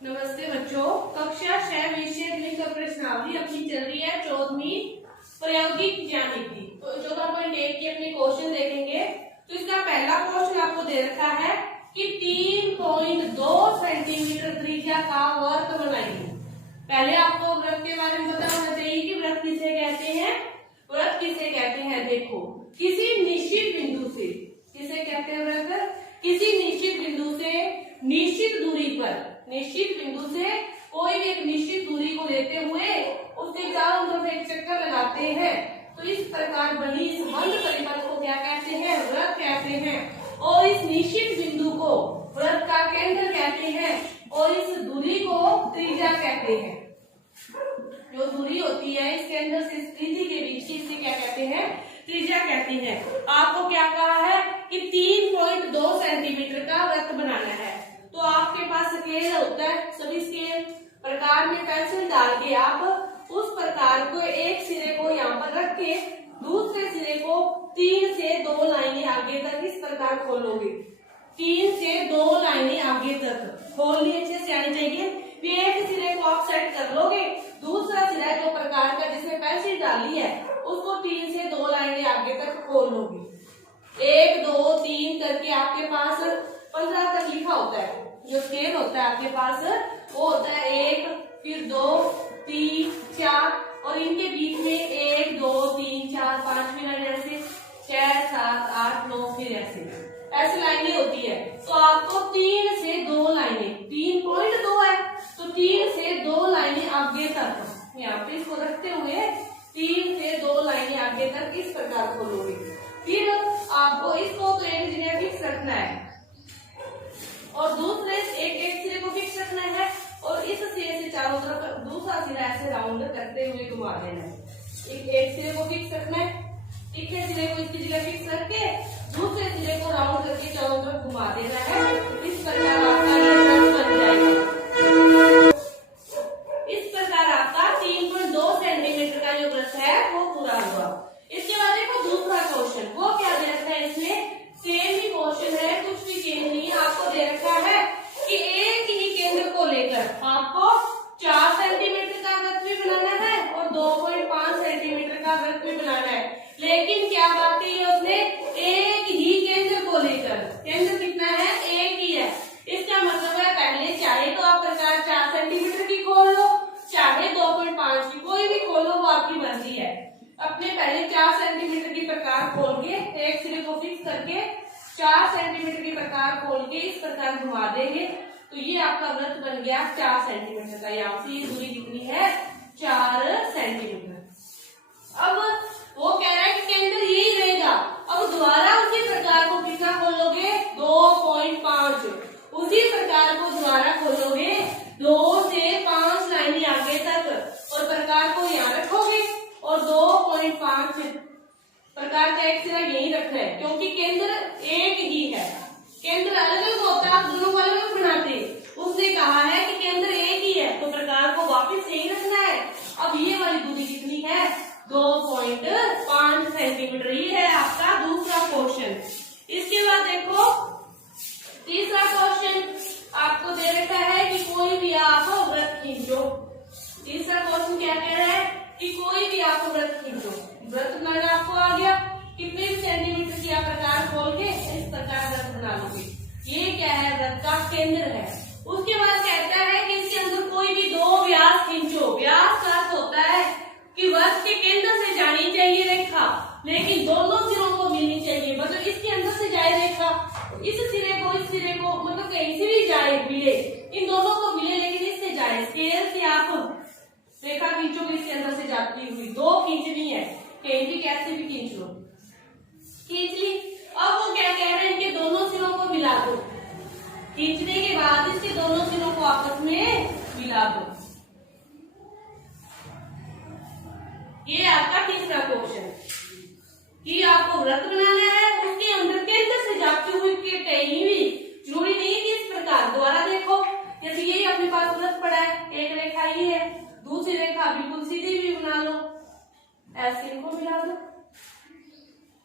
नमस्ते बच्चों, कक्षा 6 विषय गणित का प्रश्नावली अपनी चल रही है 14वीं प्रायोगिक ज्यामिति। तो 14.1 की अपने क्वेश्चन देखेंगे। तो इसका पहला क्वेश्चन आपको दे रखा है कि 3.2 सेंटीमीटर त्रिज्या का वृत्त बनाइए। पहले आपको वृत्त के बारे में पता होना चाहिए कि वृत्त किसे कहते हैं। वृत्त किसे कहते हैं, देखो किसी निश्चित बिंदु से, किसे कहते हैं वृत्त, किसी निश्चित बिंदु से निश्चित दूरी पर, निश्चित बिंदु से कोई भी एक निश्चित दूरी को लेते हुए उसके चारों तरफ एक चक्कर लगाते हैं। तो इस प्रकार बनी इस बंद परिपथ को क्या कहते हैं, वृत्त कहते हैं। और इस निश्चित बिंदु को वृत्त का केंद्र कहते हैं और इस दूरी को त्रिज्या कहते हैं। जो दूरी होती है इस केंद्र से इस त्रिज्या के बीच की, इसे क्या कहते हैं, त्रिज्या कहते हैं। आपको क्या कहा है कि 3.2 सेंटीमीटर का वृत्त बनाना है। तो आपके पास स्केल होता है, सभी स्केल प्रकार में पेंसिल डाल के आप उस प्रकार को एक सिरे को यहाँ पर रख के दूसरे सिरे को 3 से 2 लाइनें आगे तक इस प्रकार खोलोगे। 3 से 2 लाइनें आगे तक खोलनी अच्छे से आनी चाहिए। एक सिरे को आप सेट कर लोगे, दूसरा सिरा जो प्रकार का जिसमें पेंसिल डाली है उसको 3 से 2 लाइनें आगे तक खोल लोगे। 1 2 3 करके आपके पास 15 तक लिखा होता है। जो स्केल होता है आपके पास वो होता है 1, फिर 2 3 4 और इनके बीच में 1 2 3 4 5 मिनट ऐसे 6 7 8 9 फिर ऐसे लाइनें होती है। तो आपको 3 से 2 लाइनें, 3.2 है तो 3 से 2 लाइनें आगे तक यहाँ पे इसको रखते हुए 3 से 2 लाइनें आगे तक इस प्रकार खोलोगे। फिर आपको इसको तो एक जगह फिक्स रखना है और दूसरे एक सिरे को फिक्स रखना है और इस सिरे से चारों तरफ दूसरा सिरा ऐसे राउंड करते हुए घुमा देना है। एक सिरे को फिक्स रखना है, एक सिरे को इसकी जगह फिक्स करके दूसरे सिरे को राउंड करके चारों तरफ घुमा देना है। इस प्रकार आपका ये वृत्त बन जाएगा। इस प्रकार आपका 3.2 सेंटीमीटर का जो वृत्त है वो पूरा हुआ। इसके बाद देखो दूसरा क्वेश्चन, वो क्या दे रखा है इसमें, सेम ही क्वेश्चन है, कुछ भी चेंज नहीं। आपको दे रखा है कि एक ही केंद्र को लेकर आपको 4 सेंटीमीटर का वृत्त भी बनाना है और 2.5 सेंटीमीटर का वृत्त भी बनाना है। लेकिन क्या बात है उसने, एक ही केंद्र को लेकर, केंद्र कितना है, एक ही है। इसका मतलब है पहले चाहे तो आप प्रकार 4 सेंटीमीटर की खोल लो, चाहे 2.5 की, कोई भी खोलो वो आपकी मर्जी है। अपने पहले 4 सेंटीमीटर की प्रकार खोल के एक सिरे को फिक्स करके 4 सेंटीमीटर की प्रकार खोल के इस प्रकार घुमा देंगे तो ये आपका वृत्त बन गया 4 सेंटीमीटर का। यहाँ से ये दूरी कितनी है, 4 सेंटीमीटर। अब वो कह रहा है कि केंद्र यही रहेगा। अब दोबारा उसी प्रकार को कितना खोलोगे, 2.5। उसी प्रकार को दोबारा खोलोगे 2 से 5 लाइनें आगे तक और प्रकार को यहाँ रखोगे और 2.5 प्रकार का एक सिरा यही रखना है क्योंकि केंद्र एक ही है। केंद्र अलग अलग होता है, आप दोनों को अलग अलग बनाते। उसने कहा है कि केंद्र एक ही है तो प्रकार को वापस यही रखना है। अब ये वाली दूरी कितनी है, 2.5 सेंटीमीटर। ये है आपका दूसरा क्वेश्चन। इसके बाद देखो तीसरा क्वेश्चन आपको दे रखा है कि कोई भी आप वृत्त खींचो। तीसरा क्वेश्चन क्या कह रहा है कि कोई भी आप वृत्त खींचो। वृत्त बनाना आपको आ गया, कितने सेंटीमीटर की आप प्रकार खोल के इस प्रकार वृत्त बना लोगे। ये क्या है, वृत्त का केंद्र है। उसके बाद कहता है कि इसके अंदर कोई भी 2 व्यास खींचो। व्यास का अर्थ होता है कि वृत्त के केंद्र से जानी चाहिए रेखा, लेकिन दोनों सिरों को मिलनी चाहिए। मतलब इसके अंदर से जाए रेखा, इस सिरे को इस सिरे को, मतलब कहीं से भी जाए मिले, इन दोनों को मिले लेकिन इससे जाए। स्केल से आप रेखा खींचोगे इसके अंदर से जाती हुई, 2 खींचनी है, कहीं भी कैसे भी खींच लो, खींच ली। अब वो क्या कह रहे हैं, इनके दोनों सिरों को मिला दो। खींचने के बाद इसके दोनों सिरों को आपस में मिला दो। ये आपका तीसरा क्वेश्चन कि आपको वृत्त बनाना है, उसके अंदर केंद्र से जाती हुई के कहीं भी, जरूरी नहीं है कि इस प्रकार। दोबारा देखो, जैसे यही अपने पास वृत्त पड़ा है, एक रेखा ही है, दूसरी रेखा बिल्कुल सीधी भी बना लो, ऐसे इनको मिला दो।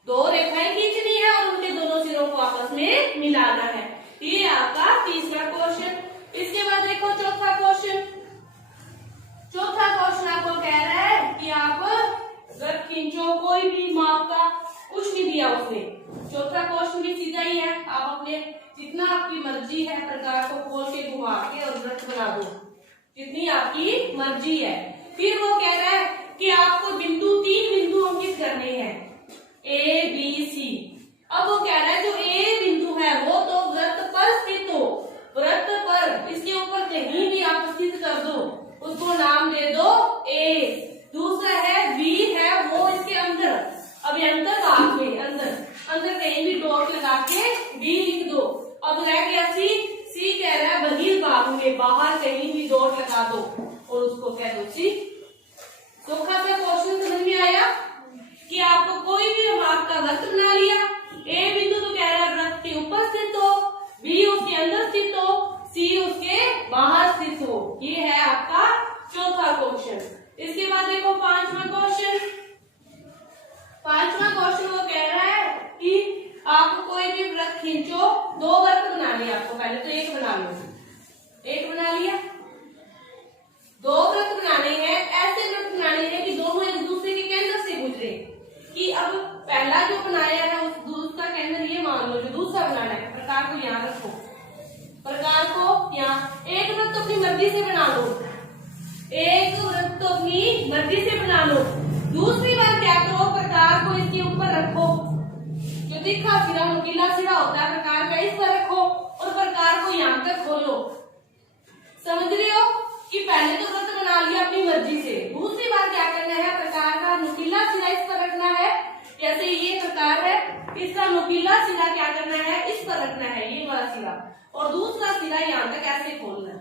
2 रेखाएं खींचनी है और उनके दोनों सिरों को आपस में मिलाना है। ये आपका तीसरा क्वेश्चन। इसके बाद देखो चौथा दो, जितनी आपकी मर्जी है। फिर वो कह रहा है कि आपको तीन बिंदु अंकित करने हैं, ए बी सी। अब वो कह रहा है जो ए बिंदु है वो तो वृत्त पर स्थित हो, वृत्त पर इसके ऊपर कहीं भी आप स्थित कर दो, उसको नाम दे दो ए। दूसरा है बी है वो इसके अंदर, अभी अंदर भाग में अंदर कहीं भी डॉट लगा के बी लिख दो। अब रह गया सी, सी कह रहा है बहिर्भाग में, बाहर कहीं भी डॉट लगा दो और उसको कह दो सी। चौथा सा क्वेश्चन समझ में आया कि आपको कोई भी भाग का वृत्त बना लिया, ए बिंदु तो कह रहा है वृत्त के ऊपर स्थित हो, बी उसके अंदर स्थित हो, सी उसके बाहर स्थित हो। ये है आपका चौथा क्वेश्चन। इसके बाद देखो पांचवा क्वेश्चन वो कह रहा है कि आपको कोई भी वृत्त खींचो, दो वृत्त बनाने आपको, पहले तो एक बना लो, एक बना लिया, दो वृत्त बनाने हैं, ऐसे वृत्त बनाने हैं कि दोनों एक दूसरे के केंद्र से गुजरे। कि अब पहला जो बनाया है उस दूसरा केंद्र ये मान लो, जो दूसरा बनाना है प्रकार को यहाँ रखो, प्रकार को यहाँ, एक वृत्त अपनी मर्जी से बना लो, एक वृत्त तो अपनी मर्जी से बना लो। दूसरी बार क्या करो, प्रकार को इसके ऊपर रखो, जो तीखा सिरा नुकीला सिरा होता है प्रकार का, इस पर रखो और प्रकार को यहाँ तक खोलो। समझ रहे हो कि पहले तो वृत्त बना लिया अपनी मर्जी से, दूसरी बार क्या करना है, प्रकार का नुकीला सिरा इस पर रखना है, जैसे ये प्रकार है इसका नुकीला सिरा क्या करना है, इस पर रखना है, ये वाला सिरा, और दूसरा सिरा यहाँ तक ऐसे खोलना है,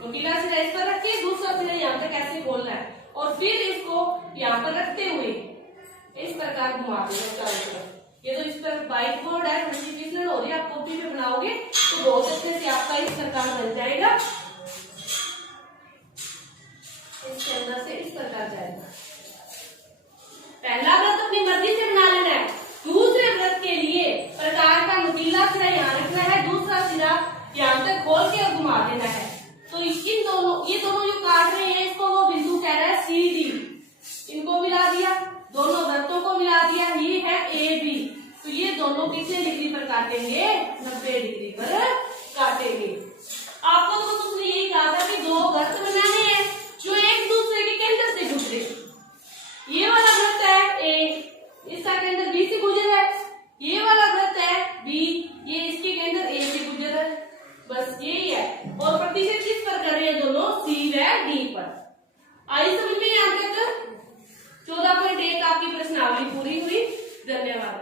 नुकीला सिरा इस पर रखिए, दूसरा सिरा यहाँ तक ऐसे खोलना है, और फिर इसको यहाँ पर रखते हुए इस प्रकार घुमा देना चारों तरफ। ये तो इस पर व्हाइट बोर्ड है, थोड़ी सी फिसलन हो रही है, आप कॉपी पे बनाओगे तो बहुत अच्छे से आपका इस प्रकार बन जाएगा, इसके अंदर से इस प्रकार जाएगा। पहला वृत्त अपनी मर्जी से बना लेना है, दूसरे वृत्त के लिए प्रकार का नुकीला सिरा यहाँ रखना है, दूसरा सिरा यहाँ तक खोल के और घुमा देना है। तो इन दोनों, ये दोनों जो काट रहे हैं इसको वो बिंदु कह रहा है सी डी, इनको मिला दिया, दोनों वृत्तों को मिला दिया, ये है ए बी। तो ये दोनों कितने डिग्री पर काटेंगे, 90 डिग्री पर काटेंगे। आपको तो उसने यही कहा था कि दो वृत्त बनाने हैं जो एक दूसरे के केंद्र से गुजरे। ये वाला वृत्त है ए, इसका केंद्र बी से गुजर है, ये वाला वृत्त है बी, ये इसके केंद्र ए से गुजर है, बस यही है। और प्रतिशत किस पर कर रहे हैं दोनों, सी व डी पर। आई समझ में यहाँ तक 14.1 आपकी प्रश्नावली पूरी हुई। धन्यवाद।